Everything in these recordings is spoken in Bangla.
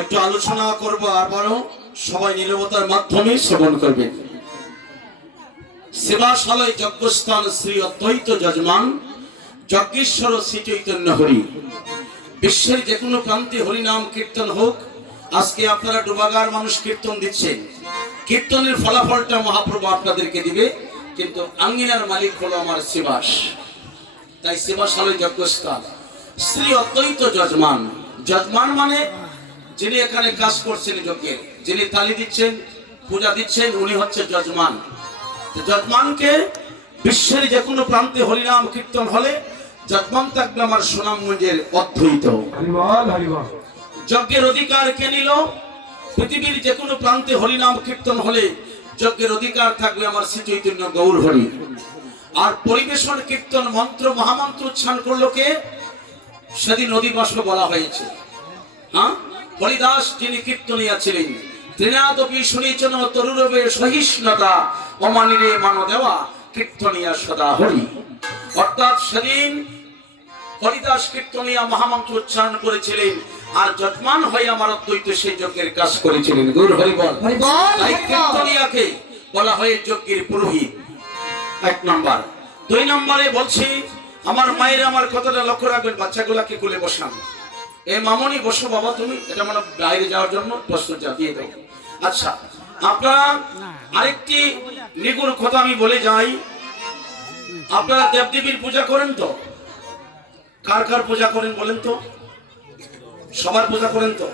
একটু আলোচনা করব, আবারও সবাই নীরবতার মাধ্যমে শ্রবণ করবেন। সেবাশালয় যজ্ঞস্থান শ্রী অদ্বৈত যজমান যজ্ঞেশ্বর শ্রী চৈতন্য হরি। বিশ্বের যে কোনো প্রান্তে হরিনাম কীর্তন হোক। আজকে আপনারা ডুবাগার মানুষ কীর্তন দিচ্ছেন, কীর্তনের ফলাফলটা মহাপ্রভু আপনাদেরকে দিবে, কিন্তু আঙ্গিনার মালিক হলো আমার সেবাস। তাই সেবাশালয় যজ্ঞস্থান শ্রী অদ্বৈত যজমান। যজমান মানে যিনি এখানে কাজ করছেন যজ্ঞের, যিনি তালি দিচ্ছেন, পূজা দিচ্ছেন, উনি হচ্ছে যজমান। যজমানকে বিশ্বের যে কোনো প্রান্তে হরিনাম কীর্তন হলে যজমান থাকবে আমার সুনামগঞ্জের অদ্বৈত। যজ্ঞের অধিকার কে নিল? পৃথিবীর যে কোনো প্রান্তে হরিনাম কীর্তন হলে যজ্ঞের অধিকার থাকবে আমার শ্রী চৈতন্য গৌর হরি। আর পরিবেশন কীর্তন মন্ত্র মহামন্ত্র উচ্চারণ করলো কে? সেদিন অধিবাস বলা হয়েছে। হরিদাস যিনি কীর্তনিয়া ছিলেন, তৃণাদপি শুনিছেন তরুরবে সহিষ্ণুতা অমানিরে মান দেওয়া কীর্তনিয়া সদা হরি। অর্থাৎ সেদিন হরিদাস কীর্তনিয়া মহামন্ত্র উচ্চারণ করেছিলেন, আর যজমান হয়ে আমার অদ্বৈত সেই যজ্ঞের কাজ করেছিলেন। গৌর হরি বল। তাই কীর্তনিয়াকে বলা হয় যজ্ঞের পুরোহিত, এক নম্বর। দুই নম্বরে বলছি, আমার মায়ের আমার কথাটা লক্ষ্য রাখবেন, বাচ্চাগুলাকে কোলে বসান। এ মামনি বসো বাবা, তুমি এটা মানে বাইরে যাওয়ার জন্য প্রস্তুত দিয়ে দাও। আচ্ছা, আপনারা আরেকটি নিগুড় কথা আমি বলে যাই। আপনারা দেবদেবীর পূজা করেন তো? কার কার পূজা করেন বলেন তো? সবার পূজা করেন তো?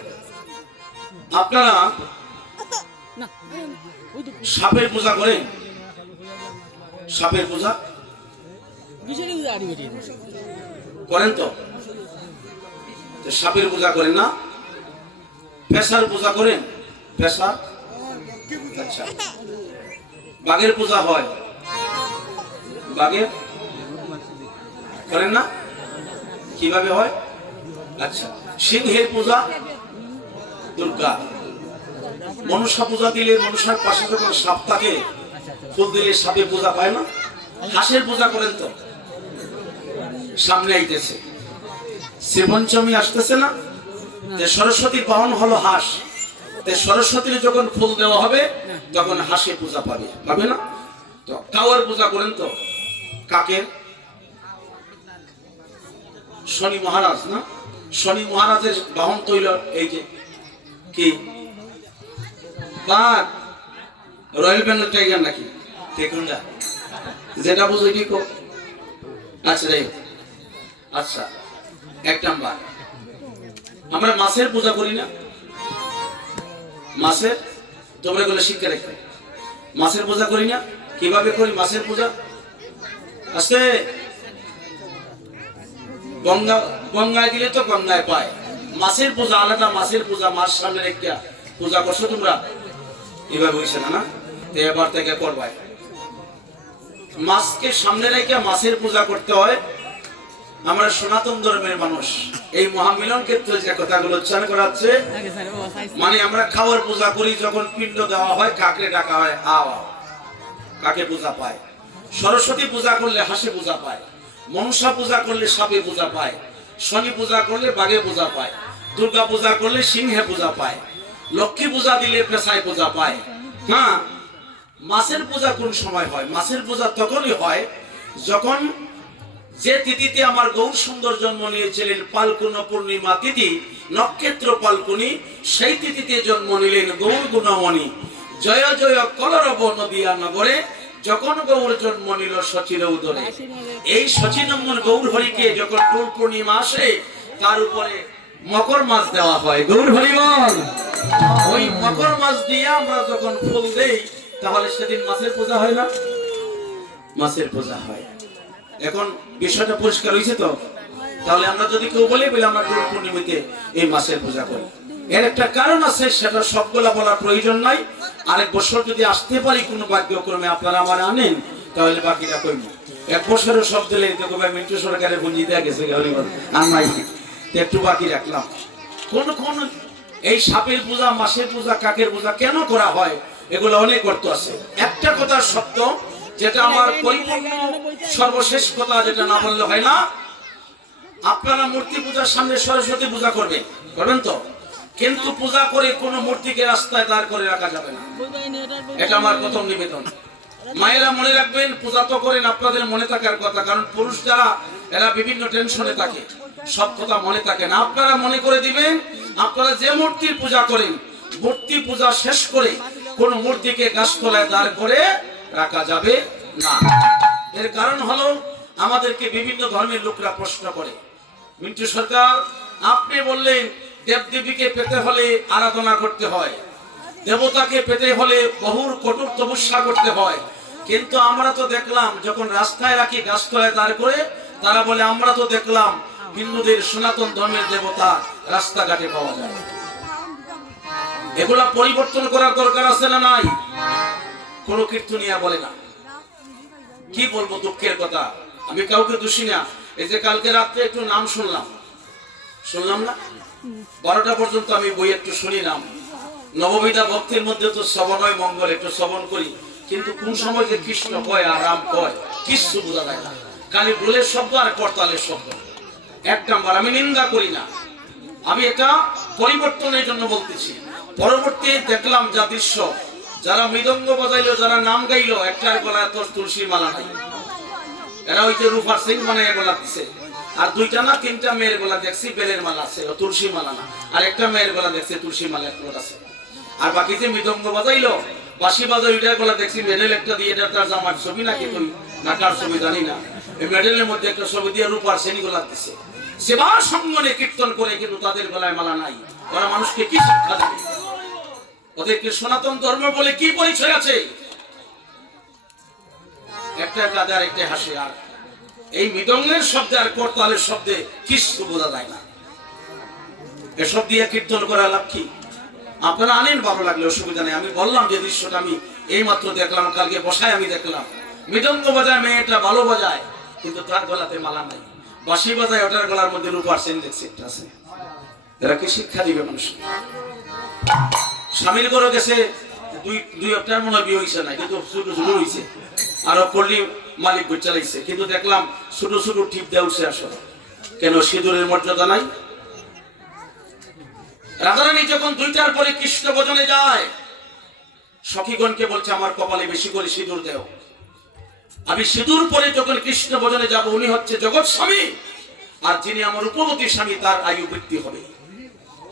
আপনারা সাপের পূজা করেন? সাপের পূজা করেন তো? সাপের পূজা করেন না? পেশার পূজা করেন? পেশা? আচ্ছা, বাঘের পূজা হয়? বাঘের করেন না? কিভাবে হয়? আচ্ছা, সিংহের পূজা? দুর্গা। মনসা পূজা দিলে মনসার পাশে যখন সাপ থাকে, ফুল দিলে সাপে পূজা পায় না? হাঁসের পূজা করেন তো? সামনে আইতেছে শ্রীপঞ্চমী আসতেছে না? সরস্বতীর বাহন হলো হাঁস। সরস্বতীর যখন ফুল দেওয়া হবে তখন হাঁসে পূজা পাবে, পাবে না? তো কাউয়ার পূজা করেন তো? কাকের? শনি মহারাজ না? শনি মহারাজের বাহন তৈল এই যে কি বাঘ, রয়্যাল বেঙ্গল টাইগার নাকি দেখুনটা, যেটা বুঝে কি কো। আচ্ছা যাই, আচ্ছা এক নাম্বার, আমরা মাছের পূজা করি না? মাছের তোমরা এগুলো শিক্ষা রেখো। মাছের পূজা করি না? কিভাবে করি মাছের পূজা? আস্তে, গঙ্গা গঙ্গায় দিলে তো গঙ্গায় পায়। মাছের পূজা আলাদা, মাছের পূজা মাছ সামনে রেখে পূজা করছো তোমরা, এভাবে হয়েছে না? না, এবার থেকে করবাই। মাছকে সামনে রেখে মাছের পূজা করতে হয়। আমরা সনাতন ধর্মের মানুষ, এই মহামিলন ক্ষেত্রে যে কথাগুলো উচ্চারণ করাচ্ছে, মানে আমরা খাওয়ার পূজা করি, যখন পিণ্ড দেওয়া হয় কাকে ডাকা হয়, কাকে পূজা পায়। সরস্বতী পূজা করলে হাঁসে পূজা পায়, মনসা পূজা করলে সাপে পূজা পায়, শনি পূজা করলে বাঘে পূজা পায়, দুর্গা পূজা করলে সিংহে পূজা পায়, লক্ষ্মী পূজা দিলে পেশায় পূজা পায়। হ্যাঁ, মাছের পূজা কোন সময় হয়? মাছের পূজা তখনই হয় যখন যে তিথিতে আমার গৌর সুন্দর জন্ম নিয়েছিলেন, পালকুন পূর্ণিমা তিথি, নক্ষত্র পালকুনি, সেই তিথিতে জন্ম নিলেন গৌর গুণমণি। জয় জয় কলরব নদিয়া নগরে, যখন গৌর জন্ম নিল শচীর উদরে। এই শচীনম্বর গৌর হরিকে যখন গৌর পূর্ণিমা আসে, তার উপরে মকর মাছ দেওয়া হয়। গৌর হরি বল। ওই মকর মাছ দিয়ে আমরা যখন ফুল দেই, তাহলে সেদিন মাছের পূজা হয় না? মাছের পূজা হয়। এখন বিষয়টা পরিষ্কার হয়েছে তো? তাহলে আমরা যদি কেউ বলে আমরা গৌর পূর্ণিমাতে এই মাছের পূজা করি, এর একটা কারণ আছে, সেটা সবগুলা বলার প্রয়োজন নাই। আরেক বছর যদি আসতে পারি কোনো ভাগ্যক্রমে, আপনারা আমার আনেন, তাহলে বাকিটা কইব। এক বছরের সব দিলে মিন্টু সরকারের পুঁজি দেওয়া গেছে, আর নাই, একটু বাকি রাখলাম। কোন কোন এই সাপের পূজা, মাছের পূজা, কাকের পূজা কেন করা হয়, এগুলো অনেক অর্থ আছে। একটা কথা সত্য, যেটা আমার পরিপূর্ণ সর্বশেষ কথা, যেটা না বললে হয় না। আপনারা মূর্তি পূজার সামনে সরস্বতী পূজা করবেন তো? কিন্তু পূজা করে কোনো মূর্তিকে রাস্তায় দাঁড় করে রাখা যাবে না। এটা আমার প্রথম নিবেদন। মায়েরা মনে রাখবেন, পূজা তো করেন আপনাদের মনে থাকার কথা, কারণ পুরুষ যারা এরা বিভিন্ন টেনশনে থাকে, সব কথা মনে থাকে না। আপনারা মনে করে দিবেন, আপনারা যে মূর্তির পূজা করেন, মূর্তি পূজা শেষ করে কোন মূর্তিকে গাছতলায় দাঁড় করে রাখা যাবে না। এর কারণ হলো আমাদেরকে বিভিন্ন ধর্মের লোকরা প্রশ্ন করে, মিন্টু সরকার আপনি বললেন দেবদেবীকে পেতে হলে আরাধনা করতে হয়, দেবতাকে পেতে হলে বহুর কঠোর তপস্যা করতে হয়, কিন্তু আমরা তো দেখলাম যখন রাস্তায় রাখি গাছতলায় দাঁড় করে, তারা বলে আমরা তো দেখলাম হিন্দুদের সনাতন ধর্মের দেবতা রাস্তাঘাটে পাওয়া যায়। এগুলা পরিবর্তন করার দরকার আছে না নাই? কোন কীর্তনিয়া বলে না। কি বলবো, দুঃখের কথা, আমি কাউকে দোষী না। এই যে কালকে রাত্রে একটু নাম শুনলাম না, 12টা পর্যন্ত আমি বই একটু শুনিলাম। নববিধা ভক্তির মধ্যে তো শ্রবণয় মঙ্গল, একটু শ্রবণ করি, কিন্তু কোন সময় যে কৃষ্ণ কয় আর রাম কয় কিছু বোঝা যায় না। খালি ডোলের শব্দ আর করতালের শব্দ। এক নাম্বার, আমি নিন্দা করি না, আমি এটা পরিবর্তনের জন্য বলতেছি। পরবর্তী দেখলাম যা দৃশ্য, যারা মৃদঙ্গ বাজাইলো, যারা নাম গাইলো, একটার গলায় তো তুলসীর মালা নাই। এরা ওই যে রূপার সিং বানায় গলা দিচ্ছে। আর 2টা না 3টা মেয়ের গলা দেখছি বেলের মালা আছে, তুলসী মালা না। আর একটা মেয়ের গলা দেখছি তুলসী মালা একটা আছে। আর বাকি যে মৃদঙ্গ বাজাইলো, বাঁশি বাজাই, ওইটার গলা দেখছি মেডেল একটা দিয়ে, এটা তার জামার ছবি নাকি তুই না কার ছবি জানি না, এই মেডেলের মধ্যে একটা ছবি দিয়ে রূপার শ্রেণী গলা দিচ্ছে। সেবা সঙ্গনে কীর্তন করে, কিন্তু তাদের গলায় মালা নাই। ওরা মানুষকে কি শিক্ষা দেবে? ওদেরকে সনাতন ধর্ম বলে কি পরিচয় আছে? একটা কাঁদে আর একটা হাসে। আর এই মৃদঙ্গের শব্দে আর করতালের শব্দে কিছু বোঝা যায় না। এসব দিয়ে কীর্তন করা লাভ কি? আপনারা আনেন, ভালো লাগলে অসুবিধা নেই। আমি বললাম যে দৃশ্যটা আমি এই মাত্র দেখলাম, কালকে বসায় আমি দেখলাম মৃদঙ্গ বাজায় মেয়েটা ভালো বাজায়, কিন্তু তার গলাতে মালা নাই। বাঁশি বাজায়, ওটার গলার মধ্যে রূপার সেন দেখছি একটা আছে। এরা কি শিক্ষা দিবে মানুষকে? স্বামীর ঘরে গেছে, দুই হপ্তাহ মনে হয় বিয়ে হয়েছে না, কিন্তু ছোট ছোট হয়েছে। আরো পল্লী মালিক বই চালাইছে, কিন্তু দেখলাম ছোট ছোট টিপ দেওয়া উঠছে। আসলে কেন? সিঁদুরের মর্যাদা নাই। রাধারানী যখন 2টার পরে কৃষ্ণ ভজনে যায়, সখীগণকে বলছে আমার কপালে বেশি করে সিঁদুর দেও। আমি সিঁদুর পরে যখন কৃষ্ণ ভজনে যাব, উনি হচ্ছে জগৎ স্বামী, আর যিনি আমার উপবতী স্বামী তার আয়ু বৃদ্ধি হবে।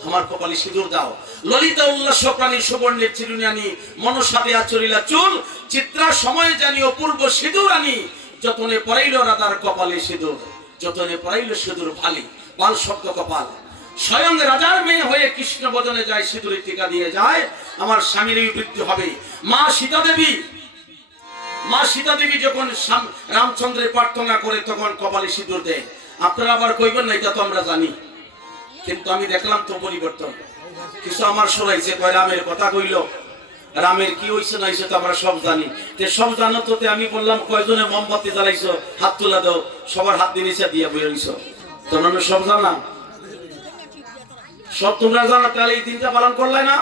আমার কপালে সিঁদুর দাও। ললিতা উল্লাস প্রাণী সুবর্ণের চিরুনি আনি, মনসাদে আচরিলা চুল, চিত্রা সময়ে জানি অপূর্ব সিঁদুর আনি, যতনে পড়াইল রাধার কপালে সিঁদুর, যতনে পড়াইল সিঁদুর ভালি, পাল শব্দ কপাল। স্বয়ং রাজার মেয়ে হয়ে কৃষ্ণ ভজনে যায়, সিঁদুরের টিকা দিয়ে যায়, আমার স্বামীর বৃদ্ধি হবে। মা সীতা দেবী যখন রামচন্দ্রের প্রার্থনা করে, তখন কপালে সিঁদুর দেয়। আপনারা আবার কইবেন না এটা তো আমরা জানি, কিন্তু আমি দেখলাম তো পরিবর্তন। কিছু আমার শোনাইছে, কয় রামের কথা কইল, রামের কি হইছে না হইছে তো আমরা সব জানি। সব জানো তো, আমি বললাম কয়জনে মোমবাতি জ্বালাইছো, হাত তুলা দাও, সবার হাত দিয়ে নিচে দিয়ে বই রইছো। তোমরা সব জানা, সব তোমরা জানা, তাহলে এই দিনটা পালন করলে না?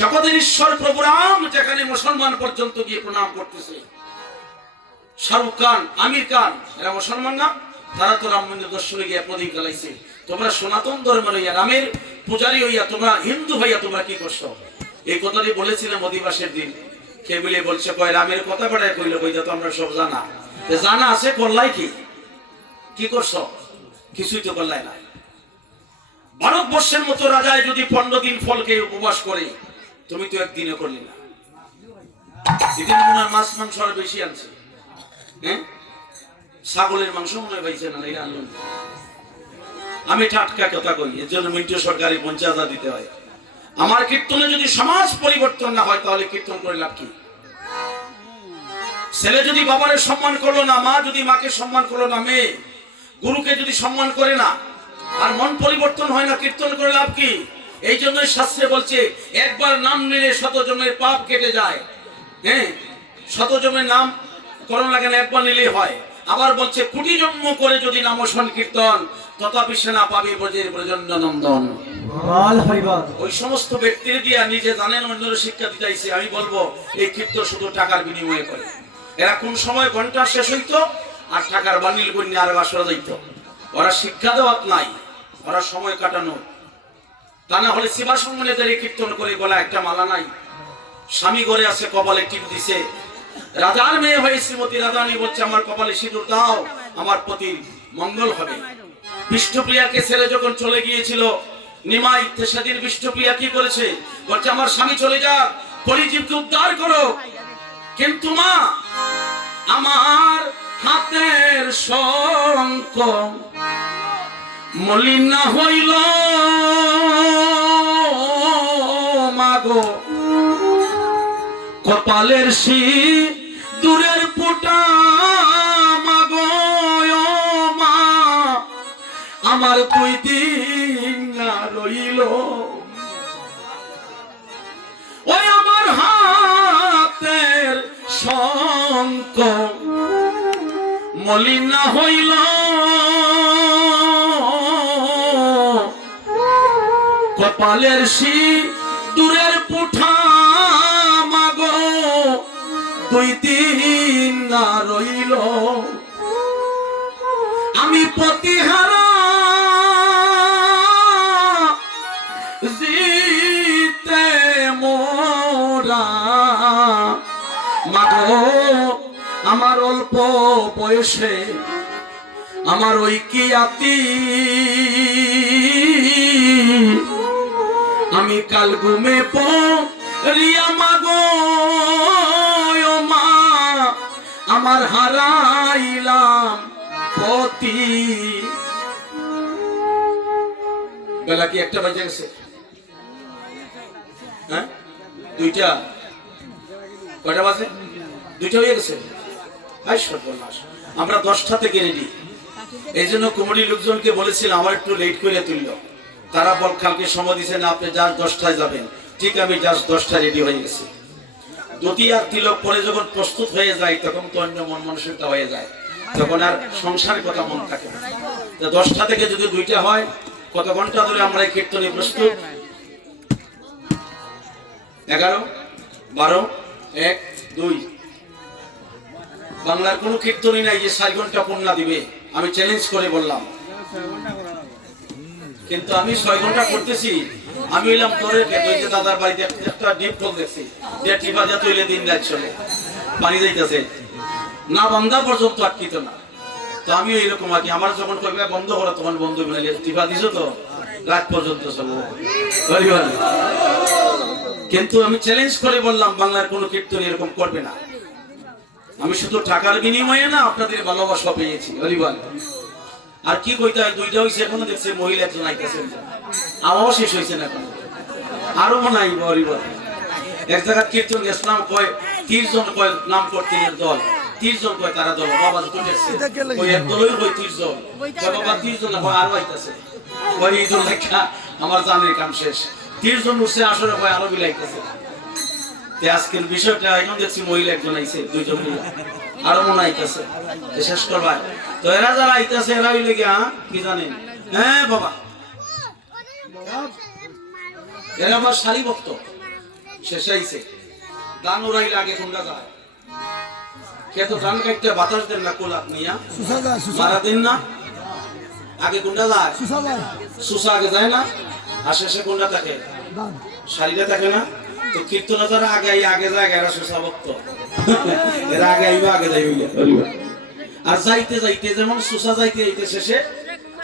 জগতের ঈশ্বর প্রভু রাম যেখানে মুসলমান পর্যন্ত গিয়ে প্রণাম করতেছে। শাহরুখ খান, আমির খান, এরা মুসলমান না? তারা তো রাম মন্দির দর্শনে গিয়ে প্রদীপ জ্বালাইছে। তোমরা সনাতন ধর্মের হইয়া, রামের পূজারী হইয়া, তোমরা হিন্দু হইয়া তোমরা কি করছো? এই কথাটি বলেছিলাম অধিবাসের দিন। কে মিলে বলছে, কয় রামের কথা বেড়ায় কইল, বইটা তো আমরা সব জানা। জানা আছে, করলাই কি করছো? কিছুই তো করলাই না। ভারতবর্ষের মতো রাজায় যদি 15 দিন ফলকে উপবাস করে, তুমি তো একদিনে করলি না। এদিন মনে হয় মাছ মাংস আর বেশি আনছে। হ্যাঁ, ছাগলের মাংস মনে হয় পাইছে না, এটা আনলো। আমি টাটকা কথা কই, এর জন্য মিন্টু সরকারি 50,000 দিতে হয়। আমার কীর্তনে যদি সমাজ পরিবর্তন না হয়, তাহলে কীর্তন করে লাভ কি? ছেলে যদি বাবারে সম্মান করলো না, মা যদি মাকে সম্মান করলো না, মেয়ে গুরুকে যদি সম্মান করে না, আর মন পরিবর্তন হয় না, কীর্তন করে লাভ কি? এই জন্যই শাস্ত্রে বলছে, একবার নাম নিলে 100 জনের পাপ কেটে যায়। হ্যাঁ, 100 জনের নাম করণ লাগে না, একবার নিলেই হয়। আবার বলছে, কোটি জন্ম করে যদি নাম সংকীর্তন, তথাপি সেনা পাবি ব্রজের ব্রজন্য নন্দন। ওই সমস্ত ব্যক্তির দিয়া নিজে জানেন, অন্যের শিক্ষা দিতেছে। আমি বলবো, এই কীর্তন শুধু টাকার বিনিময়ে করে। এরা কোন সময় ঘন্টা শেষ হইতো, আর টাকার বান্ডিল করে আর বাসরা যাইতো। ওরা শিক্ষা দেওয়াত নাই, ওরা সময় কাটানো। তা না হলে শিবা সম্মেলনের কীর্তন করে গলা একটা মালা নাই, স্বামী ঘরে আছে কপালে টিপ দিছে, রাজার মেয়ে হয়ে শ্রীমতী রাধারানী বলছে আমার কপালে সিঁদুর দাও, আমার পতির মঙ্গল হবে। বিষ্ণুপ্রিয়াকে ছেড়ে যখন চলে গিয়েছিল নিমাই, সেদিন বিষ্ণুপ্রিয়া কি করেছে, বলছে আমার স্বামী চলে যাক, কলিজীবকে উদ্ধার করো। কিন্তু মা, আমার হাতের শঙ্খ মলিন না হইল মাগো, কপালের সিঁদুরের ফোঁটা মাগো মা, আমার 2 দিন না রইল। ওই আমার হাতের শঙ্খ মলিন না হইল, কপালের সিঁদুরের পুঠা মাগো 2 দিন না রইল। আমি পতিহারা জিতে মোরা মাগো, আমার অল্প বয়সে আমার ওই কি আতি, আমি কাল ঘুমে পড়িয়া মাগো মা, আমার হারাইলাম পতি। বেলা কি 1টা বাজে গেছে? হ্যাঁ 2টা, কয়টা বাজে? 2টা হয়ে গেছে। আমরা 10টা থেকে রেডি, এই জন্য কমিটির লোকজনকে বলেছিলাম আমার একটু লেট করে তুলল। তারা বল কালকে সময় দিছে না, আপনি জাস্ট 10টায় যাবেন। ঠিক, আমি জাস্ট 10টায় রেডি হয়ে গেছি। দুটি আর তিলক পরে যখন প্রস্তুত হয়ে যায় তখন তো অন্য মন মানসিকতা হয়ে যায়, তখন আর সংসারের কথা মন থাকে না। 10টা থেকে যদি 2টা হয়, কত ঘন্টা ধরে আমরা এই কীর্তনে প্রস্তুত? 11, 12, 1, 2। বাংলার কোনো কীর্তনই নাই যে 4 ঘন্টা পূর্ণ দিবে। আমি চ্যালেঞ্জ করে বললাম, কিন্তু আমি 6 ঘন্টা করতেছি। আমি হইলাম তোরে যে দাদার বাড়িতে একটা ডিপ ফল দেখছি, যে টিপা যা তৈলে দিন রাত চলে, পানি যাইতেছে না, বন্ধা পর্যন্ত আটকিত না। তো আমিও এইরকম আর কি, আমার যখন কইবে বন্ধ করো তখন বন্ধ করে টিপা দিছো তো রাত পর্যন্ত চলবে। কিন্তু আমি চ্যালেঞ্জ করে বললাম বাংলার কোনো কীর্তন এরকম করবে না। আমি শুধু টাকার বিনিময়ে না, আপনাদের ভালোবাসা পেয়েছি। হরিবল। আর কি কইতে হয়, 2টা হইছে, এখনো দেখছে মহিলা একজন আইতেছেন, আমারও শেষ হয়েছে না, এখন আরো মনে হয়। হরিবল। এক জায়গায় কীর্তন গেছিলাম, কয় 30 জন কয় নাম করতে দল, 30 জন কয় তারা দল, বাবা যত দেখছে ওই এক দলই কয় 30 জন, কয় বাবা 30 জন না, আরো আইতেছে। ওই ঈদুল লেখা আমার জানের কাম শেষ, 30 জন উঠছে, আসলে কয় আরো বিলাইতেছে। আজকের বিষয়টা এখন দেখছি মহিলা একজন আইছে, 2 জন আরো মনে আইতেছে, শেষ করবা। তো এরা যারা আইতেছে এরা হইলে কি কি জানেন? হ্যাঁ বাবা, এরা আবার সারি ভক্ত। শেষে আইছে দান উড়াইলে আগে কোনটা যায়, কে তো ধান কাটতে বাতাস দেন না, কোলাপ নিয়া মারা দিন না, আগে কোনটা যায়? সুসা আগে যায় না, আর শেষে কোনটা থাকে? শাড়িটা থাকে না। তো কীর্তন যারা আগে যায়, এরা সুসা ভক্ত, এরা আগে আইবা আগে যাইবে। আর যাইতে যাইতে যেমন সুসা যাইতে যাইতে শেষে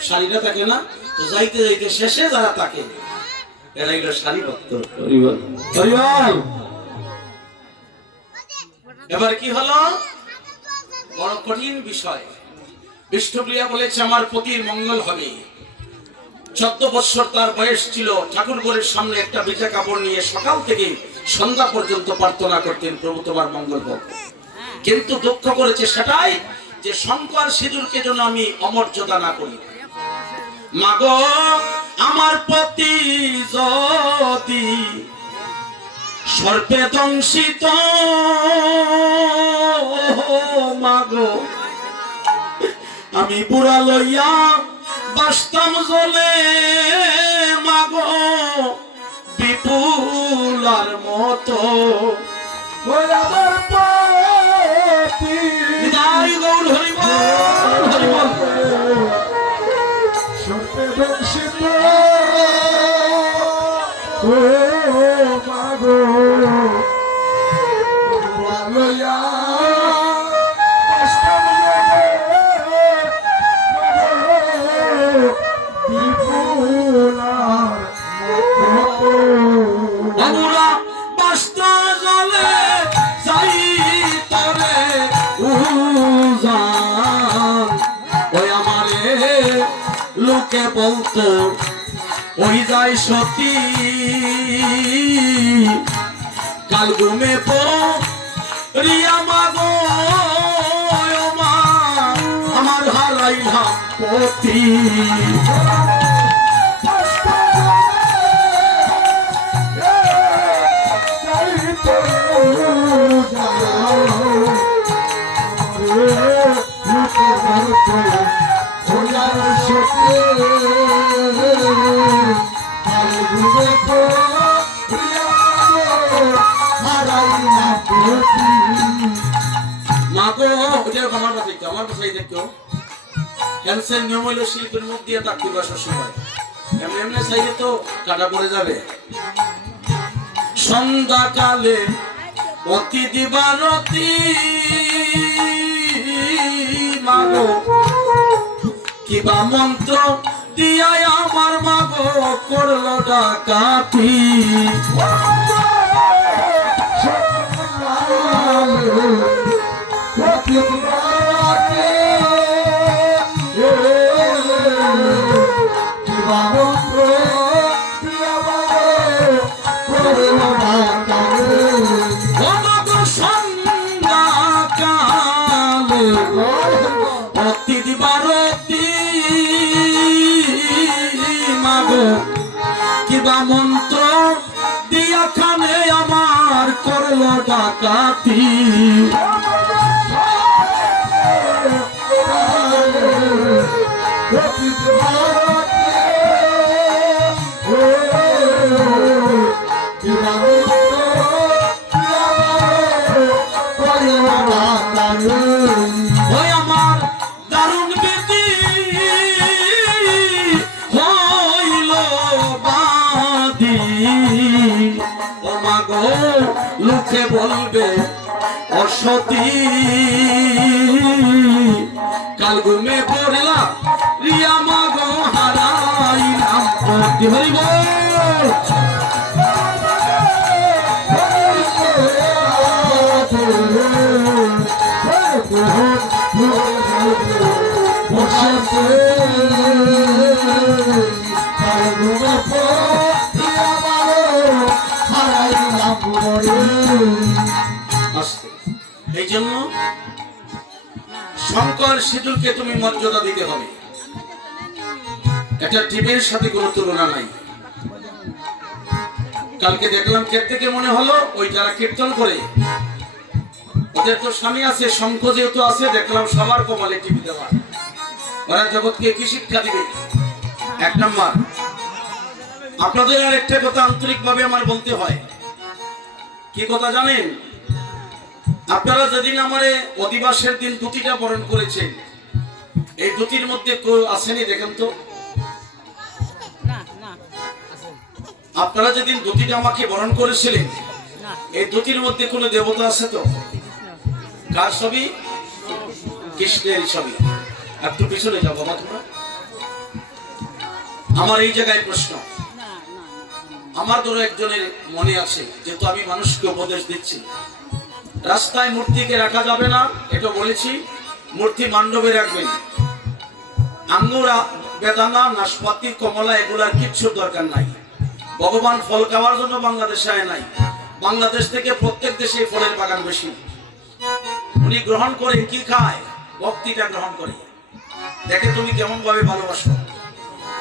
শাড়িটা থাকে না, তো যাইতে যাইতে শেষে যারা থাকে এরা হইল শাড়ি ভক্ত। এবার কি হলো, বড় কঠিন বিষয়। বিষ্ণুপ্রিয়া বলেছে আমার পতির মঙ্গল হবে। 14 বছর তার বয়স ছিল। ঠাকুর ঘরের সামনে একটা ভিজা কাপড় নিয়ে সকাল থেকে সন্ধ্যা পর্যন্ত প্রার্থনা করতেন, প্রভু তোমার মঙ্গল হোক। কিন্তু দুঃখ করেছে সেটাই যে শঙ্কর সিঁদুরকে যেন আমি অমর্যাদা না করি। মাগো আমার পতি যদি সর্পে দংশিত, মাগো আমি বুড়া লইয়া বাস্তম জলে, মাগো বিপুলার মতো আমার পতি। গৌর হরিবল হরিবল। ও মাগো লইয়া বাবুরা বাস্তা জলে যাই তরে উজান ওই আমারে লোকে বলতো ওই যায় সতী কাল ঘুমে রিয়া মাগো মা আমার হারাইলা পতি মাগো ওটা আমার কাছে আমার কাছেই দেখো ক্যান্সার নিয়ম হইল শিল্পের মুখ দিয়ে তাকতে বসার সময় এমনি এমনি চাইলে তো কাটা পড়ে যাবে সন্ধ্যাকালে অতি দিবারতি মাগো কিবা মন্ত্র দিয়াই আমার মাগো করলো ডাকাতি অতি দিবারতি মাগো কিবা মন্ত্র দিয়া খানে আমার করলো ডাকাতি ওই আমার দারুণ বেদি হইল বাদি ও মাগো লোকে বলবে অসতী কাল ঘুমে পড়লা রিয়া মাগো হারাইলাম পতি হইব এই জন্য শঙ্কর সিঁদুরকে তুমি মর্যাদা দিতে হবে এটা টিমের সাথে কোনো তুলনা নাই কালকে দেখলাম কে থেকে মনে হলো ওই যারা কীর্তন করে ওদের তো স্বামী আছে শঙ্খ যেহেতু আছে দেখলাম সবার কপালে টিপি দেওয়া ওরা জগৎকে কি শিক্ষা দিবে এক নম্বর আপনাদের আর একটা কথা আন্তরিক ভাবে আমার বলতে হয় কি কথা জানেন আপনারা যেদিন আমারে অধিবাসের দিন দুটিটা বরণ করেছেন এই দুটির মধ্যে কেউ আসেনি দেখেন তো আপনারা যেদিন দুটিটা আমাকে বরণ করেছিলেন এই দুটির মধ্যে কোনো দেবতা আছে তো কার ছবি কৃষ্ণের ছবি একটু পিছনে যাবো বাবা তোমরা আমার এই জায়গায় প্রশ্ন আমার ধরো একজনের মনে আছে যেহেতু আমি মানুষকে উপদেশ দিচ্ছি রাস্তায় মূর্তিকে রাখা যাবে না এটা বলেছি মূর্তি মণ্ডপে রাখবেন আঙ্গুরা বেদানা নাশপাতি কমলা এগুলার কিচ্ছু দরকার নাই ভগবান ফল খাওয়ার জন্য বাংলাদেশে আয় নাই বাংলাদেশ থেকে প্রত্যেক দেশে ফলের বাগান বেশি উনি গ্রহণ করে কি খায় ভক্তিটা গ্রহণ করে দেখে তুমি কেমন ভাবে ভালোবাসো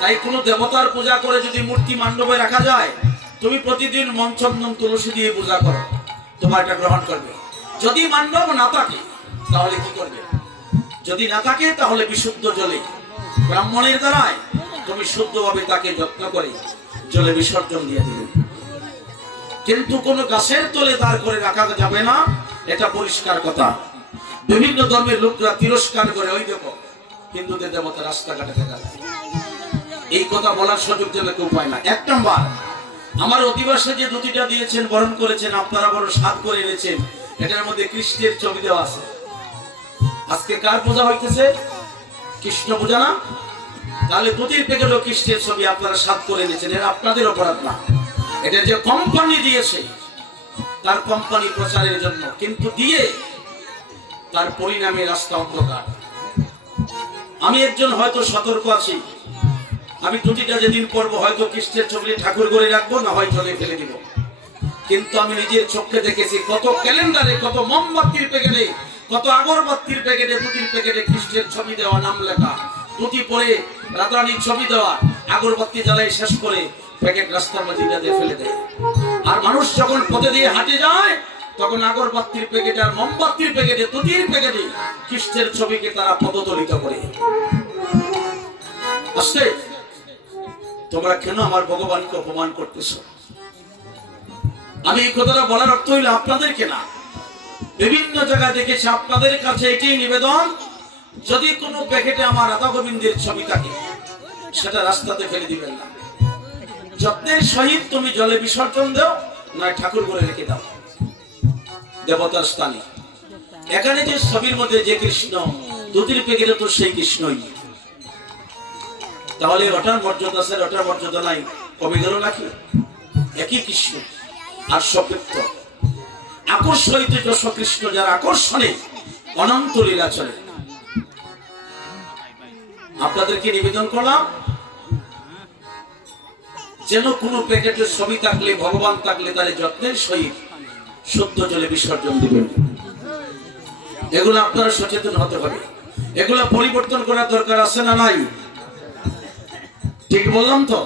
তাই কোনো দেবতার পূজা করে যদি মূর্তি মণ্ডপে রাখা যায় তুমি প্রতিদিন মন চন্দন তুলসী দিয়ে পূজা করো তোমার এটা গ্রহণ করবে যদি মণ্ডপ না থাকে তাহলে কি করবে যদি না থাকে তাহলে বিশুদ্ধ জলে ব্রাহ্মণের দ্বারায় তুমি শুদ্ধভাবে তাকে যত্ন করে জলে বিসর্জন দিয়ে দিবে কিন্তু কোনো গাছের তলে দাঁড় করে রাখা যাবে না এটা পরিষ্কার কথা বিভিন্ন ধর্মের লোকরা তিরস্কার করে ওই দেখো হিন্দুদের দেবতা রাস্তাঘাটে দেখা যায় এই কথা বলার সুযোগ যেন কেউ পায় না এক নম্বর আমার অধিবাসে যে দুটিটা দিয়েছেন, বরণ করেছেন, আপনারা বড় স্বাদ করে এনেছেন, এটার মধ্যে কৃষ্ণের ছবি দেওয়া আছে। আজকে কার পূজা হইতেছে? কৃষ্ণ পূজা না? তাহলে দুটির প্যাকেটও কৃষ্ণের ছবি আপনারা স্বাদ করে এনেছেন, এটা আপনাদের অপরাধ না। এটা যে কোম্পানি দিয়েছে তার কোম্পানি প্রচারের জন্য, কিন্তু দিয়ে তার পরিণামে রাস্তা অন্ধকার। আমি একজন হয়তো সতর্ক আছি, আমি দুটিটা যেদিন পড়বো হয়তো কৃষ্ণের ছবি ঠাকুর করে রাখবো, না হয় জলে ফেলে দিব। কিন্তু আমি নিজের চোখে দেখেছি কত ক্যালেন্ডারে, কত মোমবাতির প্যাকেটে, কত আগরবাতির প্যাকেটে, দুটির প্যাকেটে কৃষ্ণের ছবি দেওয়া, নাম লেখা, দুটি পরে রাধারানীর ছবি দেওয়া, আগরবাতি জ্বালাই শেষ করে প্যাকেট রাস্তার মধ্যে দিয়ে ফেলে দেয়। আর মানুষ যখন পথে দিয়ে হাঁটে যায় তখন আগরবাতির প্যাকেটে আর মোমবাতির প্যাকেটে, দুটির প্যাকেটে কৃষ্ণের ছবিকে তারা পদদলিত করে। আসছে, তোমরা কেন আমার ভগবানকে অপমান করতেছো? আমি এই কথাটা বলার অর্থ হইল আপনাদেরকে না, বিভিন্ন জায়গায় দেখেছি, আপনাদের কাছে এটাই নিবেদন, যদি কোনো প্যাকেটে আমার রাধা গোবিন্দের ছবি থাকে সেটা রাস্তাতে ফেলে দিবেন না। যত্নের সহিত তুমি জলে বিসর্জন দাও, নয় ঠাকুর করে রেখে দাও দেবতার স্থানে। এখানে যে ছবির মধ্যে যে কৃষ্ণ, দুটির প্যাকেটে তো সেই কৃষ্ণই। তাহলে ওটার মর্যাদা আছে, ওটার মর্যাদা নাই, কমে গেল নাকি? একই কৃষ্ণ আর সপৃক্ত আকর্ষিত যশ কৃষ্ণ, যার আকর্ষণে অনন্ত লীলা চলে। আপনাদেরকে নিবেদন করলাম যেন কোনো প্যাকেটের ছবি থাকলে, ভগবান থাকলে, তার যত্নের সহিত শুদ্ধ জলে বিসর্জন দিবেন। এগুলো আপনারা সচেতন হতে হবে, এগুলো পরিবর্তন করার দরকার আছে না নাই? ঠিক বললাম তো?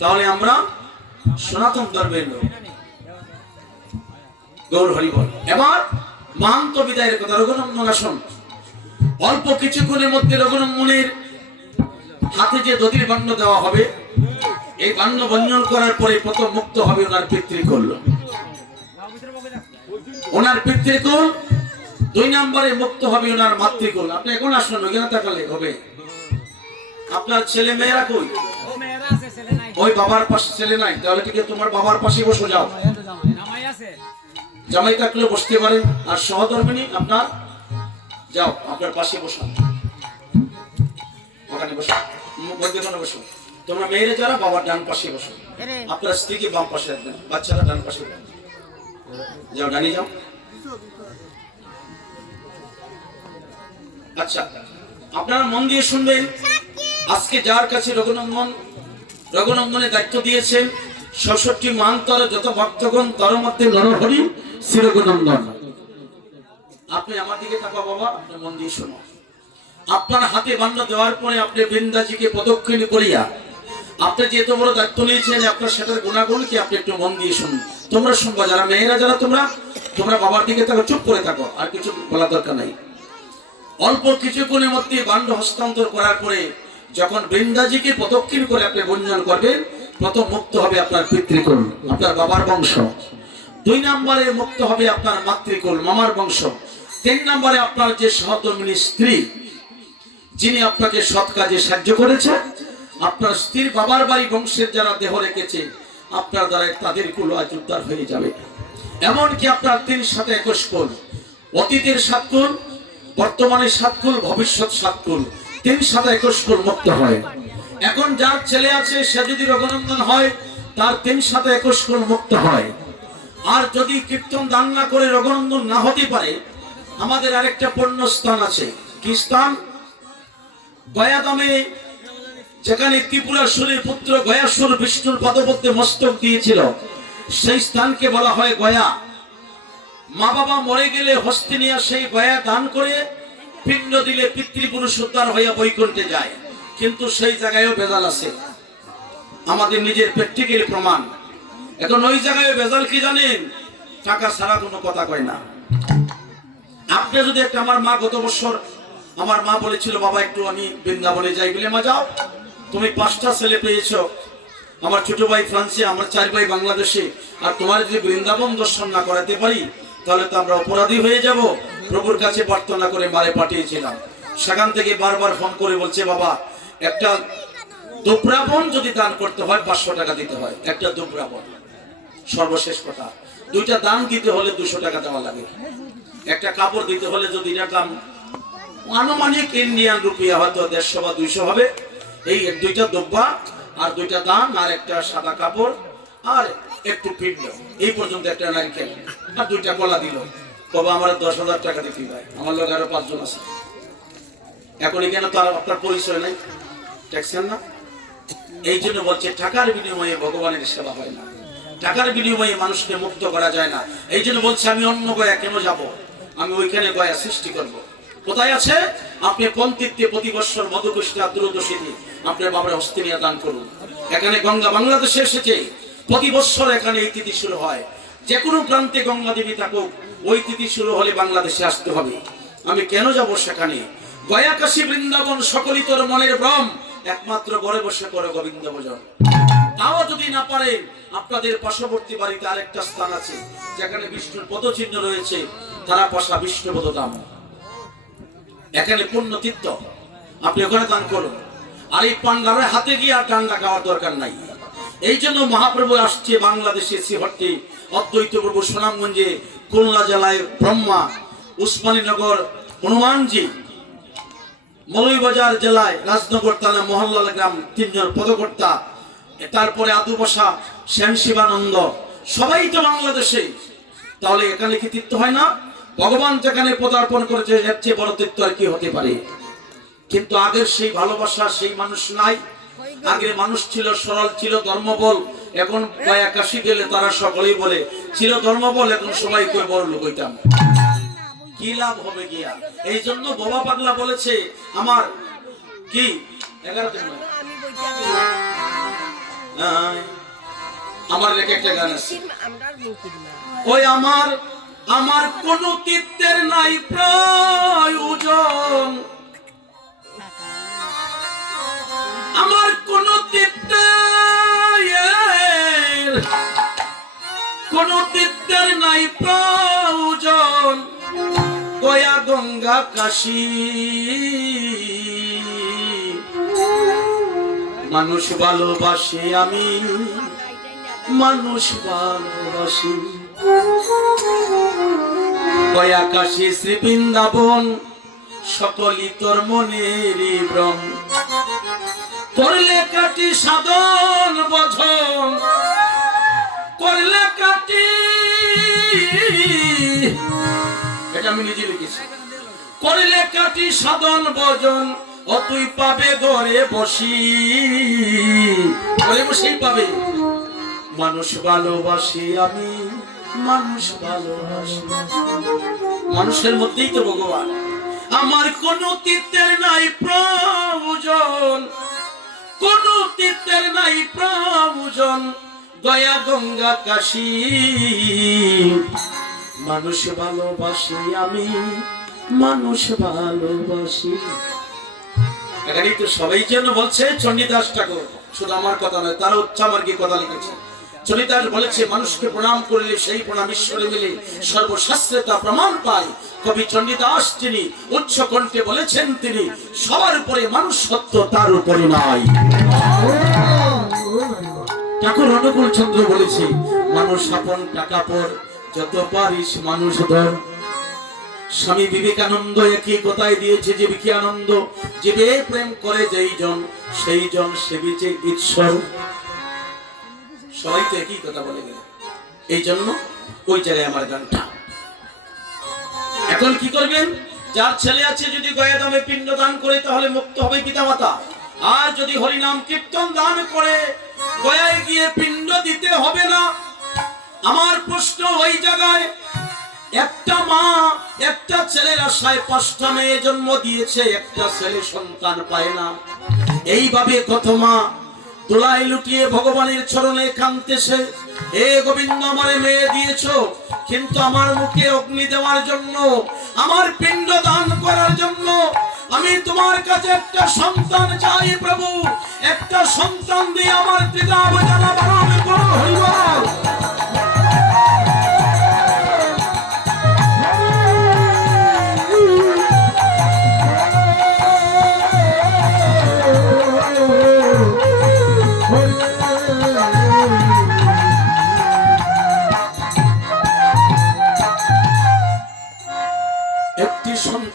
তাহলে আমরা সনাতন ধর্মের লোক। গৌর হরি বল। এবার মান্ত বিদায়ের কথা, রঘুনন্দন আসন। অল্প কিছুক্ষণের মধ্যে রঘুনন্দনের হাতে যে দধির বাণ্য দেওয়া হবে, এই বাণ্য বঞ্জন করার পরে প্রথম মুক্ত হবে ওনার পিতৃকুল। ওনার পিতৃকুল, 2 নম্বরে মুক্ত হবে ওনার মাতৃকুল। আপনি এখন আসুন, ওখানে তাকালে হবে। আপনার ছেলে মেয়েরা কই? ওই বাবার পাশে ছেলে নাই, তাহলে ঠিক তোমার বাবার পাশে বসে যাও। জামাই থাকলে বসতে পারেন, আর সহধর্মিনী আপনার যাও, আপনার পাশে বসো, ওখানে বসো, মধ্যখানে বসো। তোমরা মেয়েরা যারা বাবার ডান পাশে বসো, আপনার স্ত্রীকে বাম পাশে রাখবেন, বাচ্চারা ডান পাশে যাও, ডানি যাও। আচ্ছা, আপনারা মন দিয়ে শুনবেন। আজকে যার কাছে রঘুনন্দনের দায়িত্ব দিয়েছেন, 66 মান্তর যত ভক্তগণ, তার মধ্যে নরহরি শ্রী রঘুনন্দন। আপনি আমার দিকে তাকাও বাবা, আপনি মন দিয়ে শোনো। আপনার হাতে বাণ্য দেওয়ার পরে আপনি বৃন্দাজিকে প্রদক্ষিণ করিয়া আপনি যে এত বড় দায়িত্ব নিয়েছেন, আপনার সেটার গুণাগুণ কি আপনি একটু মন দিয়ে শুনুন। তোমরা শুনবা, যারা মেয়েরা যারা তোমরা বাবার দিকে তাকাও, চুপ করে থাকো, আর কিছু বলা দরকার নাই। অল্প কিছুক্ষণের মধ্যে বাণ্য হস্তান্তর করার পরে যখন বৃন্দাজিকে প্রদক্ষিণ করে আপনি বঞ্জন করবেন, প্রথম মুক্ত হবে আপনার পিতৃকুল, আপনার বাবার বংশ। 2 নম্বরে মুক্ত হবে আপনার মাতৃকুল, মামার বংশ। 3 নম্বরে আপনার যে সহধর্মিণী স্ত্রী, যিনি আপনাকে সৎ কাজে সাহায্য করেছে, আপনার স্ত্রীর বাবার বাড়ি বংশের যারা দেহ রেখেছে, আপনার দ্বারা তাদের কুল আজ উদ্ধার হয়ে যাবে। এমনকি আপনার 3 সাথে 21 কুল, অতীতের 7 কুল, বর্তমানের 7 কুল, ভবিষ্যৎ 7 কুল, 3 সাথে 21 কুল মুক্ত হয়। এখন যার ছেলে আছে সে যদি রঘুনন্দন হয়, তার 3 সাথে 21 কুল মুক্ত হয়। আর যদি কীর্তন দান না করে রঘুনন্দন না হতে পারে, আমাদের আরেকটা পুণ্য স্থান আছে। কি স্থান? গয়াধামে, যেখানে ত্রিপুরাসুরের পুত্র গয়াসুর বিষ্ণুর পদপদ্মে মস্তক দিয়েছিল, সেই স্থানকে বলা হয় গয়া। মা বাবা মরে গেলে হস্তে নিয়ে সেই গয়া দান করে পিণ্ড দিলে পিতৃপুরুষ উদ্ধার হইয়া বৈকুণ্ঠে যায়। কিন্তু সেই জায়গায়ও ভেজাল আছে, আমাদের নিজের প্র্যাকটিক্যাল প্রমাণ। এখন ওই জায়গায় ভেজাল কি জানেন? টাকা ছাড়া কোনো কথা কয় না। আপনি যদি একটা, আমার মা গত বছর আমার মা বলেছিল, বাবা একটু আমি বৃন্দাবনে যাই, বলে মা যাও, তুমি 5টা ছেলে পেয়েছ, আমার ছোট ভাই ফ্রান্সে, আমার 4 ভাই বাংলাদেশে, আর তোমার যদি বৃন্দাবন দর্শন না করাতে পারি তাহলে তো আমরা অপরাধী হয়ে যাব। প্রভুর কাছে প্রার্থনা করে মারে পাঠিয়েছিলাম। সেখান থেকে বারবার ফোন করে বলছে, বাবা একটা দুব্রাবন যদি দান করতে হয় 500 টাকা দিতে হয়, একটা দুব্রাবন। সর্বশেষ কথা, দুইটা দান দিতে হলে 200 টাকা দেওয়া লাগে। একটা কাপড় দিতে হলে যদি এটার দাম আনুমানিক ইন্ডিয়ান রুপিয়া হয়তো 150 বা 200 হবে, এই দুইটা দুব্বা আর দুইটা দান আর একটা সাদা কাপড় আর একটু পিণ্ড, এই পর্যন্ত একটা নারকেল আর দুইটা কলা দিল, তবে আমার 10,000 টাকা দিতে হয়। আমার লোক আরো 5 জন আছে। এখন এখানে তো আর আপনার পরিচয় নাই, দেখছেন না? এই জন্য বলছে টাকার বিনিময়ে ভগবানের সেবা হয় না, টাকার বিনিময়ে মানুষকে মুক্ত করা যায় না। এই জন্য বলছে আমি অন্য গয়া কেন যাব, আমি ওইখানে গয়া সৃষ্টি করব। কোথায় আছে? আপনি পন্থীতে প্রতি বছর মধুকুষ্টা ত্রয়োদশী দিয়ে আপনার বাবার হস্তে নিয়ে দান করুন। এখানে গঙ্গা বাংলাদেশে এসেছে, প্রতি বছর এখানে এই তিথি শুরু হয়। যে কোনো প্রান্তে গঙ্গা দেবী থাকুক, ওই তিথি শুরু হলে বাংলাদেশে আসতে হবে। আমি কেন যাব সেখানে? গয়া কাশী বৃন্দাবন সকলই তোর মনের ভ্রম, একমাত্র ঘরে বসে করে গোবিন্দ ভজন। তাও যদি না পারে, আপনাদের পার্শ্ববর্তী বাড়িতে আরেকটা স্থান আছে যেখানে বিষ্ণুর পদচিহ্ন রয়েছে, তারা পাশা বিষ্ণুপদ ধাম, এখানে পুণ্য তীর্থ, আপনি ওখানে দান করুন। আর এই পান্ডারের হাতে গিয়ে আর ডান্ডা খাওয়ার দরকার নাই। এই জন্য মহাপ্রভু আসছে বাংলাদেশে শ্রীহট্টে, অদ্বৈত প্রভু সুনামগঞ্জে, খুলনা জেলায় ব্রহ্মা, উসমানীনগর হনুমানজি, মৌলভীবাজার জেলায় রাজনগর থানা মহল্লাল গ্রাম 3 জন পদকর্তা, তারপরে আদুবসা শ্যাম শিবানন্দ, সবাই তো বাংলাদেশে। তাহলে এখানে কি তীর্থ হয় না? ভগবান যেখানে পদার্পণ করেছে এর চেয়ে বড় তীর্থ আর কি হতে পারে? কিন্তু আগের সেই ভালোবাসা সেই মানুষ নাই। আগের মানুষ ছিল সরল, ছিল ধর্মবল। এখন গয়া কাশী গেলে তারা সকলেই বলে ছিল ধর্মবল, এখন সবাই কই বড় লোক হইতাম, কি লাভ হবে গিয়া? এই জন্য বাবা পাগলা বলেছে আমার কি 11 দিন আমার রেখে একটা গান আছে, ওই আমার আমার কোন তীর্থের নাই প্রয়োজন, আমার কোন তীর্থের নাই প্রয়োজন, গয়া গঙ্গা কাশী মানুষ ভালোবাসি আমি, মানুষ ভালোবাসি। গয়া কাশী শ্রী বৃন্দাবন সকলই তোর মনেরই ভ্রম, করলে কাটি সাধন ভজন, করলে কাটি, এটা আমি নিজে লিখেছি, করলে কাটি সাধন ভজন, ও তুই পাবে ঘরে বসি, ঘরে বসেই পাবে। মানুষ ভালোবাসি আমি, মানুষ ভালোবাসি, মানুষের মধ্যেই তো ভগবান। আমার কোন তীর্থের নাই প্রয়োজন, কোন তীর্থের নাই প্রয়োজন, গয়া গঙ্গা কাশী মানুষ ভালোবাসি আমি, মানুষ ভালোবাসি। এখানেই তো সবাই জন্য বলছে চণ্ডীদাস ঠাকুর, শুধু আমার কথা নয়, তার উচ্চামার্গী কথা লিখেছে। চণ্ডীদাস বলেছে মানুষকে প্রণাম করলে সেই প্রণাম ঈশ্বরে মিলে, সর্বশাস্ত্রে তা প্রমাণ পায়। কবি চণ্ডীদাস তিনি উচ্চ কণ্ঠে বলেছেন, তিনি সবার উপরে মানুষ সত্য, তার উপরে নাই। ঠাকুর অনুকূল চন্দ্র বলেছে মানুষ আপন টাকা পর, যত পারিস মানুষ ধর। স্বামী বিবেকানন্দ একই কথাই দিয়েছে, যে কি আনন্দ জীবে প্রেম করে যেই জন, সেই জন সেবিছে ঈশ্বর। সবাই তো একই কথা বলে গেল। এই জন্য ওই জায়গায় আমার গানটা। এখন কি করবেন? যার ছেলে আছে যদি গয়া দামে পিণ্ড দান করে তাহলে মুক্ত হবে পিতামাতা। আর যদি হরিনাম কীর্তন দান করে গয়ায় গিয়ে পিণ্ড দিতে হবে না। আমার প্রশ্ন ওই জায়গায়, একটা মা একটা ছেলের আশায় 5টা মেয়ে জন্ম দিয়েছে, একটা ছেলে সন্তান পায় না। এইভাবে কত মা দোলাই লুটিয়ে ভগবানের চরণে কাঁদতেছে, হে গোবিন্দ আমারে মেয়ে দিয়েছো, কিন্তু আমার মুখে অগ্নি দেওয়ার জন্য, আমার পিণ্ড দান করার জন্য আমি তোমার কাছে একটা সন্তান চাই প্রভু, একটা সন্তান দিয়ে আমার পিতা জ্বালা বাড়ানো করো। হরিবল।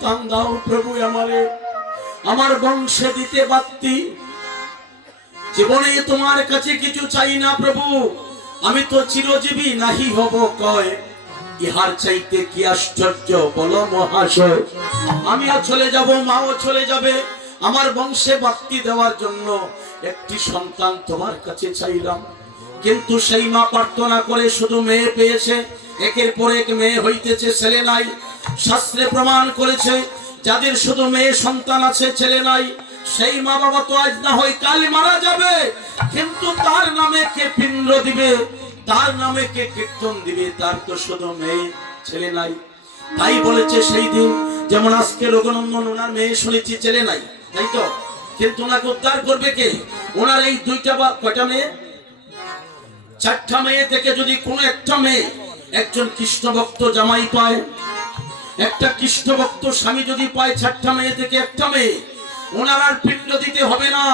সন্তান দাও প্রভু আমারে, আমার বংশে দিতে বাত্তি। জীবনে তোমার কাছে কিছু চাই না প্রভু, আমি তো চিরজীবী নাহি হব কয়, ইহার চাইতে কি আশ্চর্য বলো মহাশয়। আমিও চলে যাব, মাও চলে যাবে, আমার বংশে বাত্তি দেওয়ার জন্য একটি সন্তান তোমার কাছে চাইলাম। কিন্তু সেই মা প্রার্থনা করে শুধু মেয়ে পেয়েছে, একের পর এক মেয়ে হইতেছে, ছেলে নাই। শাস্ত্রে প্রমাণ করেছে যাদের শুধু মেয়ে সন্তান আছে, ছেলে নাই, সেই মা বাবা তো আজ না হয় কাল মারা যাবে, কিন্তু তার নামে কে পিণ্ড দিবে, তার নামে কে কীর্তন দিবে, তার তো শুধু মেয়ে ছেলে নাই। তাই বলেছে সেই দিন, যেমন আজকে রঘুনন্দন ওনার মেয়ে শুনেছি ছেলে নাই, তাই তো, কিন্তু ওনাকে উদ্ধার করবে কে? ওনার এই দুইটা বা কয়টা মেয়ে, চারটা মেয়ে থেকে যদি কোনো একটা মেয়ে একজন কৃষ্ণ ভক্ত জামাই পায়, একটা কৃষ্ণ ভক্ত স্বামী যদি পায়, চারটা মেয়ে থেকে একটা মেয়ে, ওনার আর পিণ্ড দিতে হবে না,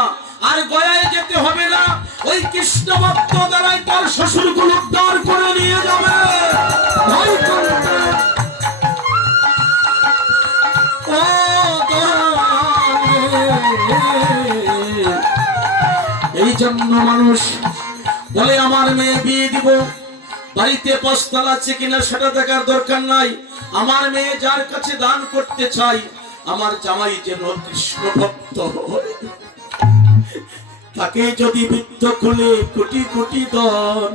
আর গয়ায় যেতে হবে না, ওই কৃষ্ণ ভক্ত দ্বারাই তার শ্বশুরকুল উদ্ধার করে নিয়ে যাবে। এই জন্য মানুষ বলে আমার মেয়ে বিয়ে দিব, বাড়িতে পাঁচতলা আছে কিনা সেটা দেখার দরকার নাই, আমার মেয়ে যার কাছে দান করতে চাই, আমার জামাই যেন কৃষ্ণ ভক্ত হয়, তাকে যদি বৃত্ত খুলে কোটি কোটি দন,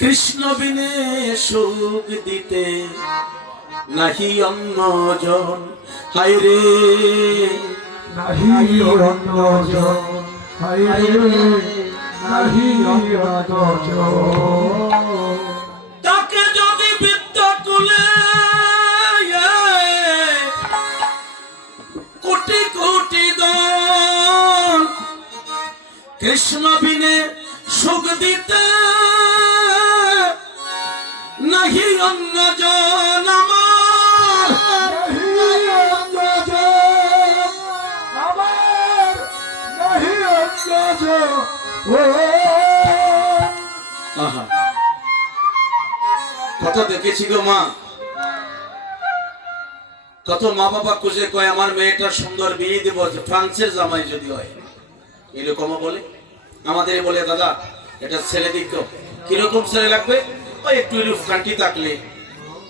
কৃষ্ণ বিনে সুখ দিতে নাহি অন্যজন। হায় রে নাহি অন্যজন, হায় রে নাহি অন্যজন। তাকে যদি বৃত্ত তুলে কোটি কোটি দন, কৃষ্ণ বিনে সুখ দিতে নাহি অন্যজন আমার, নাহি অন্যজন আমার, নাহি অন্যজন। আহা, কত দেখেছি গো মা, কত মা বাবা খুঁজে কয় আমার মেয়েটার সুন্দর বিয়ে দেব, ফ্রান্সের জামাই যদি হয়, এরকমও বলে। আমাদের বলে দাদা এটা ছেলে দিক, কিরকম ছেলে লাগবে, ওই একটু ইউরোপ কান্ট্রি থাকলে,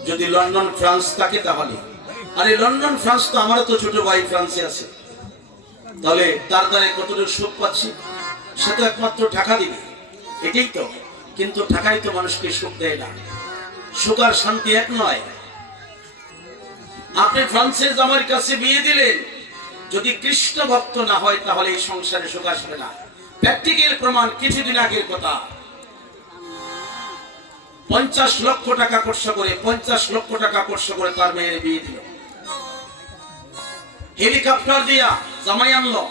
যদি লন্ডন ফ্রান্স থাকে তাহলে। আরে লন্ডন ফ্রান্স তো আমারও তো ছোট ভাই ফ্রান্সে আছে, তাহলে তার দ্বারা কতটুকু সুখ পাচ্ছি, সে তো একমাত্র টাকা দিবে, এটাই তো। কিন্তু টাকাই তো মানুষকে সুখ দেয় না, সুখ আর শান্তি এক নয়। আপনি ফ্রান্সের জামাইয়ের কাছে বিয়ে দিলেন, যদি কৃষ্ণ ভক্ত না হয় তাহলে এই সংসারে সুখ আসবে না। প্র্যাকটিক্যাল প্রমাণ, কিছুদিন আগের কথা, 50 লক্ষ টাকা খরচ করে, 50 লক্ষ টাকা খরচ করে তার মেয়ের বিয়ে দিল, হেলিকপ্টার দিয়া জামাই আনলো,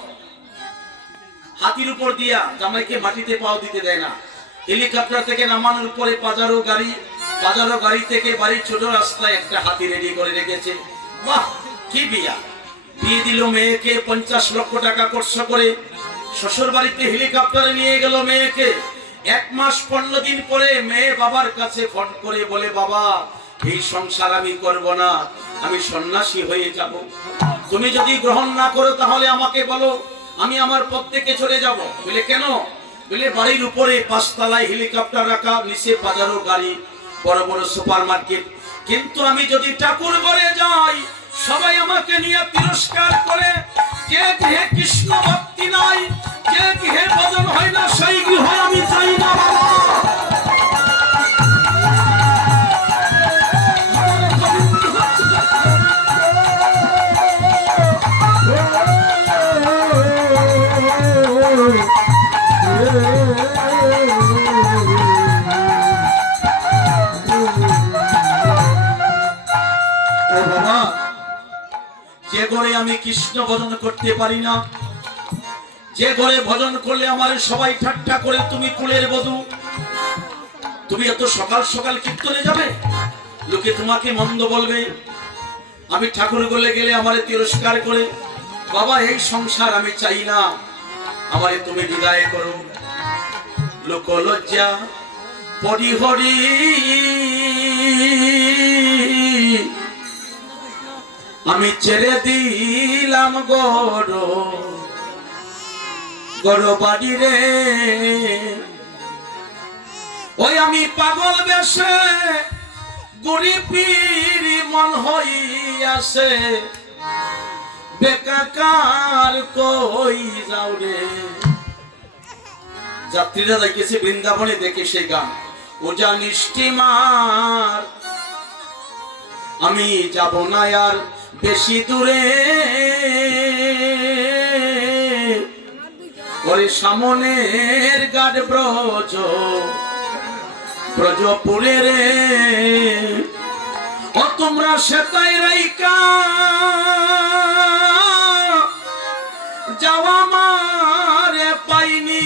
হাতির উপর দিয়া, জামাইকে মাটিতে পাও দিতে দেয় না, হেলিকপ্টার থেকে নামানোর পরে পাজারো গাড়ি থেকে বাড়ির ছোট রাস্তায় একটা হাতি রেডি করে রেখেছে। বাহ, কি বিয়া! বিয়ে দিল মেয়েকে, 50 লক্ষ টাকা খরচ করে, শ্বশুর বাড়িতে হেলিকপ্টারে নিয়ে গেল মেয়েকে। 1 মাস 15 দিন পরে মেয়ে বাবার কাছে ফোন করে বলে, বাবা এই সংসার আমি করব না, আমি সন্ন্যাসী হয়ে যাব, তুমি যদি গ্রহণ না করো তাহলে আমাকে বলো, আমি আমার পথ থেকে চলে যাব। বলে কেন? বলে বাড়ির উপরে 5 তলায় হেলিকপ্টার রাখা, নিচে বাজারও গাড়ি, বড় বড় সুপার মার্কেট, কিন্তু আমি যদি ঠাকুর ঘরে যাই সবাই আমাকে নিয়ে তিরস্কার করে, যে গৃহে কৃষ্ণ ভক্তি নাই, যে গৃহে ভজন হয় না, সেই গৃহে আমি চাই না বাবা। যে ঘরে আমি কৃষ্ণ ভজন করতে পারি না, যে ঘরে ভজন করলে আমার সবাই ঠাট্টা করে, তুমি কুলের বধূ, তুমি এত সকাল সকাল কীর্তনে যাবে, লোকে তোমাকে মন্দ বলবে, আমি ঠাকুর গলে গেলে আমারে তিরস্কার করে, বাবা এই সংসার আমি চাই না, আমারে তুমি বিদায় করো। লোক লজ্জা পরিহরি আমি ছেড়ে দিলাম গড় বাড়ি রে, ওই আমি পাগল বেশে গুড়ি পিরি মন হইয়াছে, বেকার কই যাও রে। যাত্রীরা দেখেছে বৃন্দাবনে, দেখে সেই গান, ও জানিস স্টিমার আমি যাব না আর বেশি দূরে, ওরে সামনের গাড ব্রজপুরে রে, ও তোমরা সেটাই রাইকা যাওয়া মারে পাইনি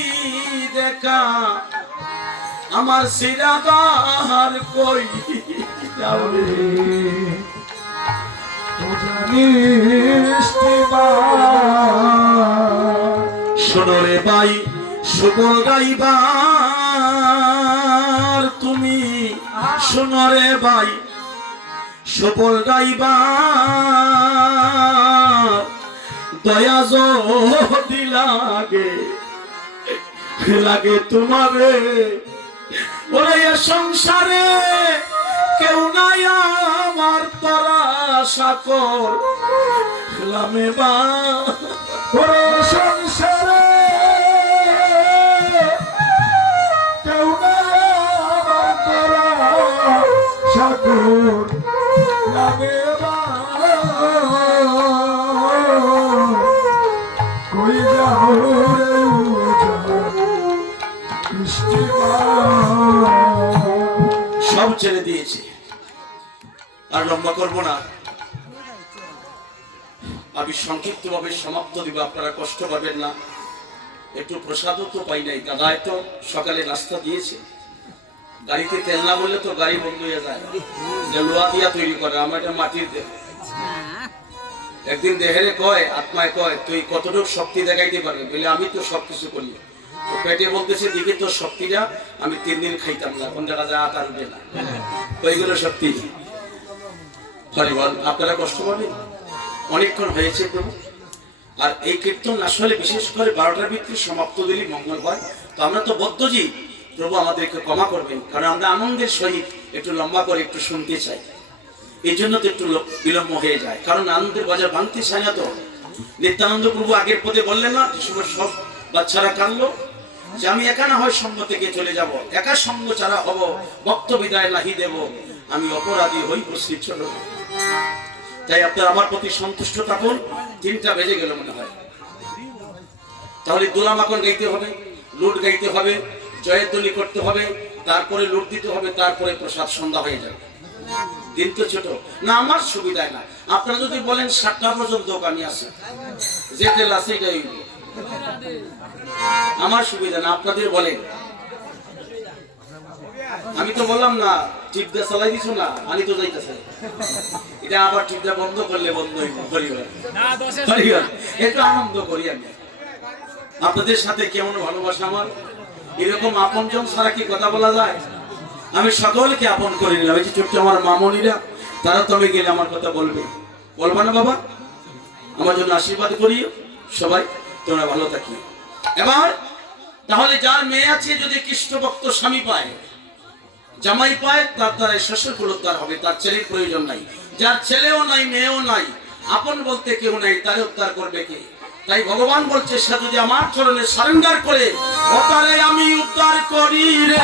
দেখা, আমার সিরাদার কই যাও রে। শোনো রে ভাই সুবল গাইবার, তুমি শোনো রে ভাই সুবল গাইবার, দয়া যদি লাগে তোমারে, ওরে সংসারে কেউ নাই আমার তারা সাকর লামে বা, ওরে সংসারে কেউ নাই আমার তারা সাকর লামে বা, কই যাও রে সব ছেড়ে দিয়েছে। আর লম্বা করব না, আমি সংক্ষিপ্ত ভাবে সমাপ্ত দিব, আপনারা কষ্ট পাবেন না। একটু প্রসাদও তো পাই নাই, দাদায় তো সকালে নাস্তা দিয়েছে। গাড়িতে তেল না বললে তো গাড়ি বন্ধ হয়ে যায়, যে লোহা দিয়া তৈরি করে, আমার এটা মাটির দেহ। একদিন দেহেরে কয়, আত্মায় কয়, তুই কতটুকু শক্তি দেখাইতে পারবি? বলে আমি তো সবকিছু করি। পেটে বলতেছে, দিকে তোর শক্তিটা আমি 3 দিন খাইতাম না, কোন জায়গা রাত আর উঠে না, ওইগুলো শক্তি। হরিবল, আপনারা কষ্ট পাবেন, অনেকক্ষণ হয়েছে প্রভু। আর এই কীর্তন আসলে বিশেষ করে 12টার ভিতরে সমাপ্ত দিলি মঙ্গল হয়। তো আমরা তো বদ্ধজি, প্রভু আমাদেরকে ক্ষমা করবেন, কারণ আমরা আনন্দের সহিত একটু লম্বা করে একটু শুনতে চাই, এই জন্য তো একটু বিলম্ব হয়ে যায়, কারণ আনন্দের বাজার ভাঙতে চায় না। তো নিত্যানন্দ প্রভু আগের পথে বললেন না, যে সময় সব বাচ্চারা কাঁদলো যে আমি একা না হয় সঙ্গ থেকে চলে যাব, একা সঙ্গ ছাড়া হব, ভক্ত বিদায় নাহি দেব, আমি অপরাধী হই বসি চলো। তাই আপনারা আমার প্রতি সন্তুষ্ট থাকুন। 3টা বেজে গেল মনে হয়, তাহলে দোলামাখন গাইতে হবে, লুট গাইতে হবে, জয়ধ্বনি করতে হবে, তারপরে লুট দিতে হবে, তারপরে প্রসাদ সন্ধ্যা হয়ে যাবে। দিন তো ছোট না, আমার সুবিধায় না। আপনারা যদি বলেন 7টা পর্যন্ত আমি আছি, যেতে লাসে এটাই আমার সুবিধা না, আপনাদের বলেন। আমি তো বললাম না টিপটা চালাই দিছো না, আমি তো যাইতেছে, এটা আবার টিপটা বন্ধ করলে বন্ধ হইব। একটু আনন্দ করি আমি, আপনাদের সাথে কেমন ভালোবাসা আমার, এরকম আপনজন ছাড়া কি কথা বলা যায়? আমি সকলকে আপন করে নিলাম। এই যে ছোট্ট আমার মামনিরা, তারা তবে গেলে আমার কথা বলবে, বলবা না বাবা? আমার জন্য আশীর্বাদ করিও সবাই, তোমরা ভালো থাকি। এবার তাহলে যার মেয়ে আছে, যদি কৃষ্ণ ভক্ত স্বামী পায়, জামাই পায়, তার দ্বারা শ্বশুর কুলোদ্ধার হবে, তার ছেলের প্রয়োজন নাই। যার ছেলেও নাই, মেয়েও নাই, আপন বলতে কেউ নাই, তারে উদ্ধার করবে কে? তাই ভগবান বলছে, সে যদি আমার চরণে সারেন্ডার করে, ও তারে আমি উদ্ধার করি রে।